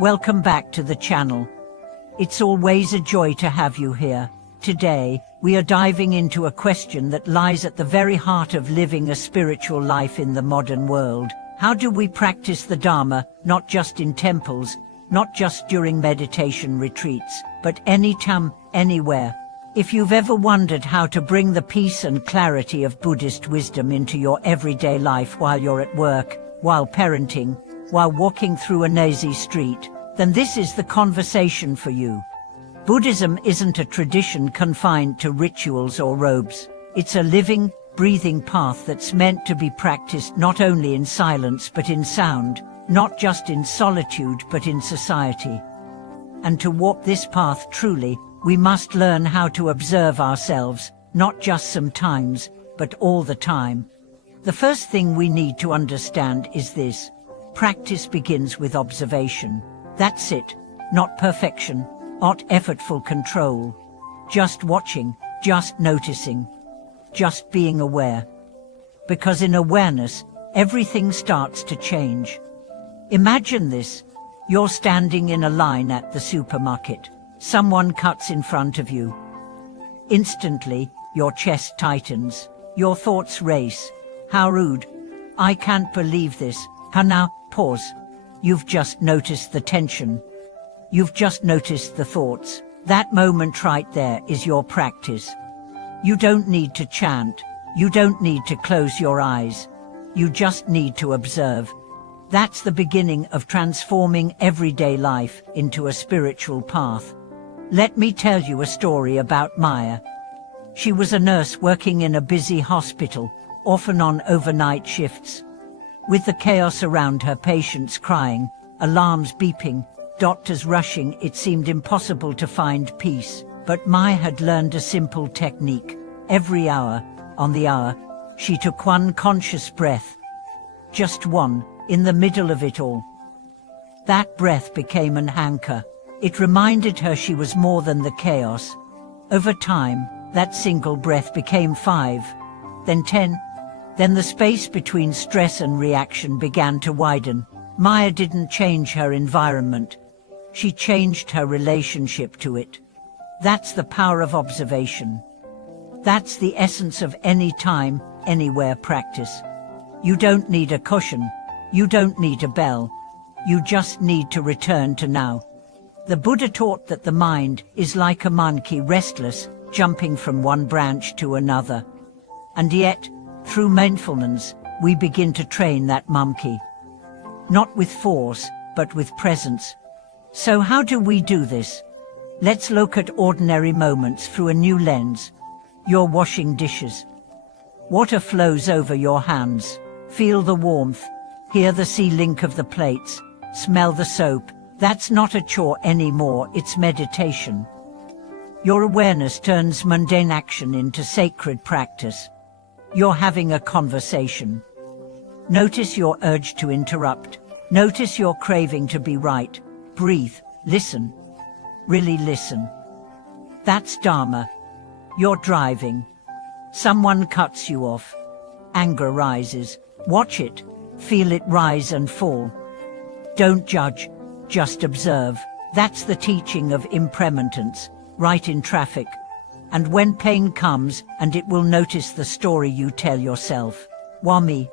Welcome back to the channel. It's always a joy to have you here. Today, we are diving into a question that lies at the very heart of living a spiritual life in the modern world. How do we practice the Dharma, not just in temples, not just during meditation retreats, but anytime, anywhere? If you've ever wondered how to bring the peace and clarity of Buddhist wisdom into your everyday life while you're at work, while parenting, while walking through a noisy street, then this is the conversation for you. Buddhism isn't a tradition confined to rituals or robes. It's a living, breathing path that's meant to be practiced not only in silence but in sound, not just in solitude but in society. And to walk this path truly, we must learn how to observe ourselves, not just sometimes, but all the time. The first thing we need to understand is this: practice begins with observation. That's it, not perfection, not effortful control. Just watching, just noticing, just being aware. Because in awareness, everything starts to change. Imagine this: you're standing in a line at the supermarket. Someone cuts in front of you. Instantly, your chest tightens. Your thoughts race. How rude. I can't believe this. Now, pause. You've just noticed the tension. You've just noticed the thoughts. That moment right there is your practice. You don't need to chant. You don't need to close your eyes. You just need to observe. That's the beginning of transforming everyday life into a spiritual path. Let me tell you a story about Maya. She was a nurse working in a busy hospital, often on overnight shifts. With the chaos around her, patients crying, alarms beeping, doctors rushing, it seemed impossible to find peace. But Maya had learned a simple technique. Every hour, on the hour, she took one conscious breath. Just one, in the middle of it all. That breath became an anchor. It reminded her she was more than the chaos. Over time, that single breath became 5, then 10. Then the space between stress and reaction began to widen. Maya didn't change her environment. She changed her relationship to it. That's the power of observation. That's the essence of any time, anywhere practice. You don't need a cushion. You don't need a bell. You just need to return to now. The Buddha taught that the mind is like a monkey, restless, jumping from one branch to another. And yet, through mindfulness, we begin to train that monkey. Not with force, but with presence. So how do we do this? Let's look at ordinary moments through a new lens. You're washing dishes. Water flows over your hands. Feel the warmth. Hear the sea-link of the plates. Smell the soap. That's not a chore anymore, it's meditation. Your awareness turns mundane action into sacred practice. You're having a conversation. Notice your urge to interrupt. Notice your craving to be right. Breathe, listen. Really listen. That's Dharma. You're driving. Someone cuts you off. Anger rises. Watch it. Feel it rise and fall. Don't judge. Just observe. That's the teaching of impermanence, right in traffic. And when pain comes, and it will notice the story you tell yourself. Why me?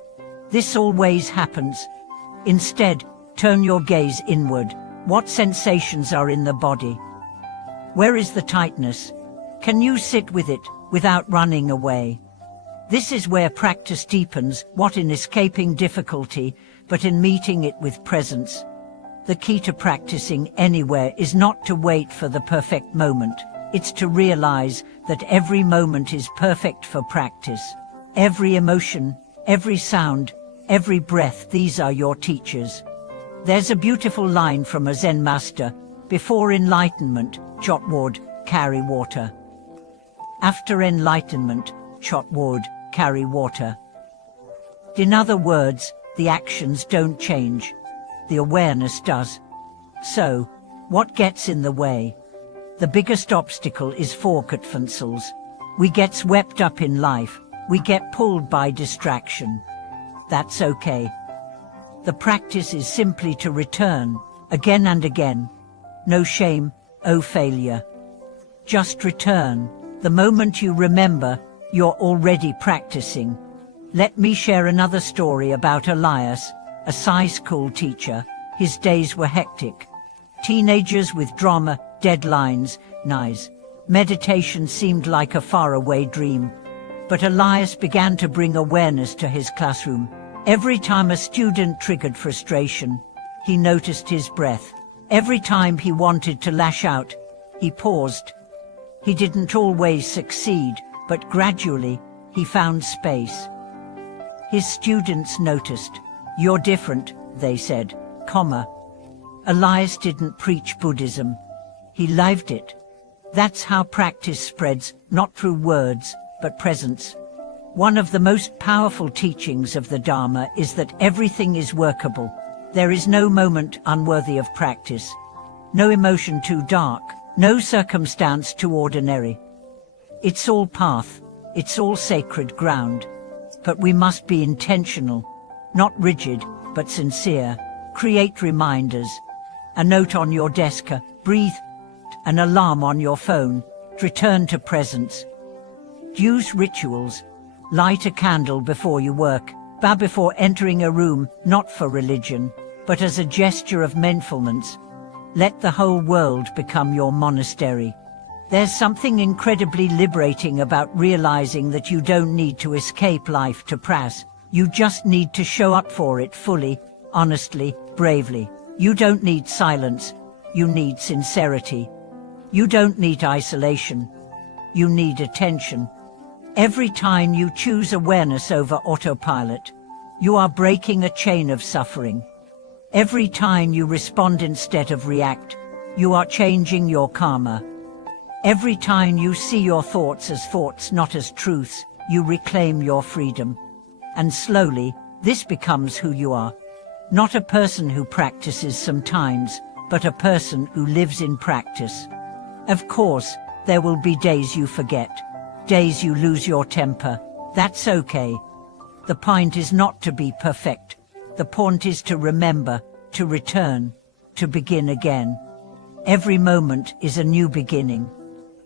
This always happens. Instead, turn your gaze inward. What sensations are in the body? Where is the tightness? Can you sit with it, without running away? This is where practice deepens, not in escaping difficulty, but in meeting it with presence. The key to practicing anywhere is not to wait for the perfect moment. It's to realize that every moment is perfect for practice. Every emotion, every sound, every breath, these are your teachers. There's a beautiful line from a Zen master: before enlightenment, chop wood, carry water. After enlightenment, chop wood, carry water. In other words, the actions don't change. The awareness does. So, what gets in the way? The biggest obstacle is forgetfulness. We get swept up in life. We get pulled by distraction. That's okay. The practice is simply to return, again and again. No shame, oh failure. Just return. The moment you remember, you're already practicing. Let me share another story about Elias, a Sai school teacher. His days were hectic. Teenagers with drama, deadlines, knives. Meditation seemed like a faraway dream. But Elias began to bring awareness to his classroom. Every time a student triggered frustration, he noticed his breath. Every time he wanted to lash out, he paused. He didn't always succeed, but gradually, he found space. His students noticed. You're different, they said, Elias didn't preach Buddhism. He lived it. That's how practice spreads, not through words, but presence. One of the most powerful teachings of the Dharma is that everything is workable. There is no moment unworthy of practice, no emotion too dark, no circumstance too ordinary. It's all path, it's all sacred ground. But we must be intentional, not rigid, but sincere. Create reminders. A note on your desk, breathe, an alarm on your phone, return to presence. Use rituals. Light a candle before you work, bow before entering a room, not for religion, but as a gesture of mindfulness. Let the whole world become your monastery. There's something incredibly liberating about realizing that you don't need to escape life to practice. You just need to show up for it fully, honestly, bravely. You don't need silence. You need sincerity. You don't need isolation. You need attention. Every time you choose awareness over autopilot, you are breaking a chain of suffering. Every time you respond instead of react, you are changing your karma. Every time you see your thoughts as thoughts, not as truths, you reclaim your freedom. And slowly, this becomes who you are. Not a person who practices sometimes, but a person who lives in practice. Of course, there will be days you forget, days you lose your temper. That's okay. The point is not to be perfect. The point is to remember, to return, to begin again. Every moment is a new beginning.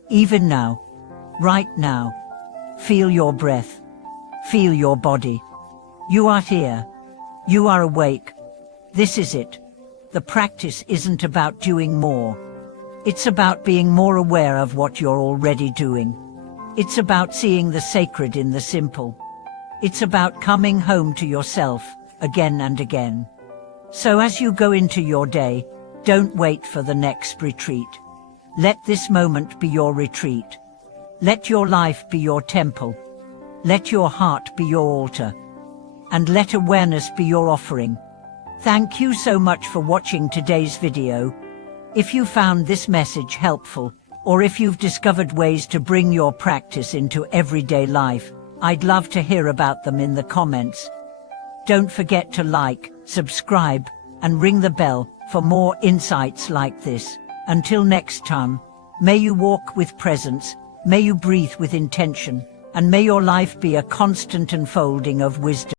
Even now, right now, feel your breath, feel your body. You are here. You are awake. This is it. The practice isn't about doing more. It's about being more aware of what you're already doing. It's about seeing the sacred in the simple. It's about coming home to yourself again and again. So as you go into your day, don't wait for the next retreat. Let this moment be your retreat. Let your life be your temple. Let your heart be your altar. And let awareness be your offering. Thank you so much for watching today's video. If you found this message helpful, or if you've discovered ways to bring your practice into everyday life, I'd love to hear about them in the comments. Don't forget to like, subscribe, and ring the bell for more insights like this. Until next time, may you walk with presence, may you breathe with intention, and may your life be a constant unfolding of wisdom.